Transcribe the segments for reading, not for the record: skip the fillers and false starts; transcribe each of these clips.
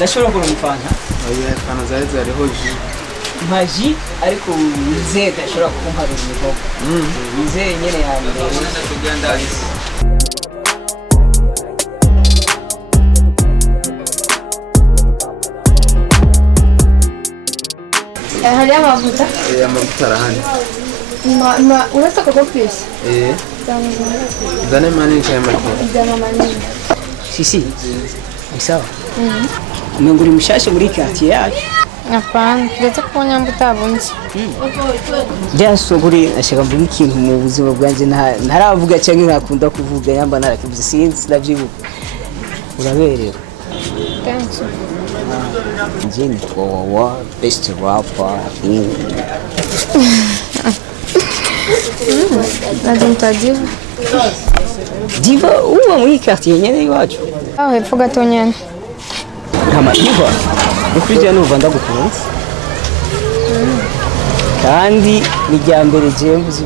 ndashobora kuronka ifanta oya fana zariho ji maji ariko wizeye ndashobora kumparura imihogo wizeye nyene ya mbere Hali amavuta? Amavuta arahari. Unataka kopisi? Zane manini cyane make. Zana manini. Sisi ni sawa umengo uri mushashe muri quartier yacu Hapana, ndetse kubonya mbutabunze. byasoguri ashaka mvuga ikintu mu buzima bwanje ntaravuga cyangwa nkakunda kuvuga yamba narakivuze sinzi ndavyibuka uraberewe Thanks. Jini kwa best rapper Nazimta diva. Diva uwa muri quartier nyene iwacu Aho hepfo gato nyene. kama diva ukuriye n'uva ndagukunze kandi ni rya mbere je mvuze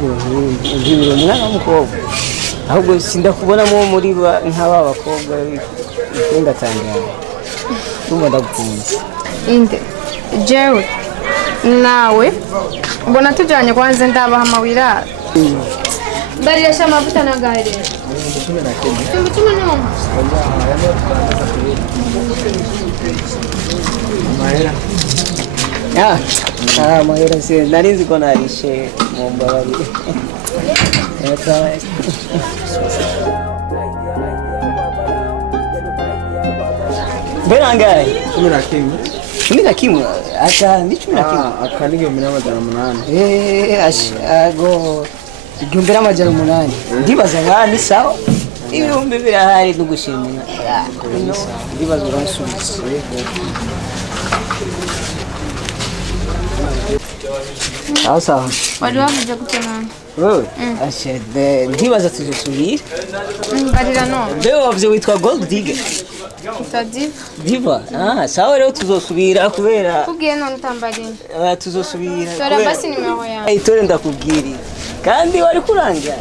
ibintu umwana w'umukobwa ahubwo sindakubonamo muri nk'aba bakobwa ingatangara Tuma ndagukunze Inde. Jewe. Nawe. Mbona tujanye kwanza ndabaha amawira. Bariyasha amavuta na gare. Tumutuma no. Mahera se narinzi ko narishe mu mbabari Berangaye 11 aka ni 11 aka ni 1800 ago 1800 ndibaza ngani sawa ibihumbi birahari nugushimira ndibaza uransubiza sawa Wali wavuze kutonana. wewe ashede ndibaza tuzusubira Barira no. bewe wavye witwa Gold Digger Utadiva. Diva sawa rero tuzosubira kubera Kugiye none utambarira. tuzosubira Tora basi nimero yawe. ayitore ndakubwirira kandi wari kurangira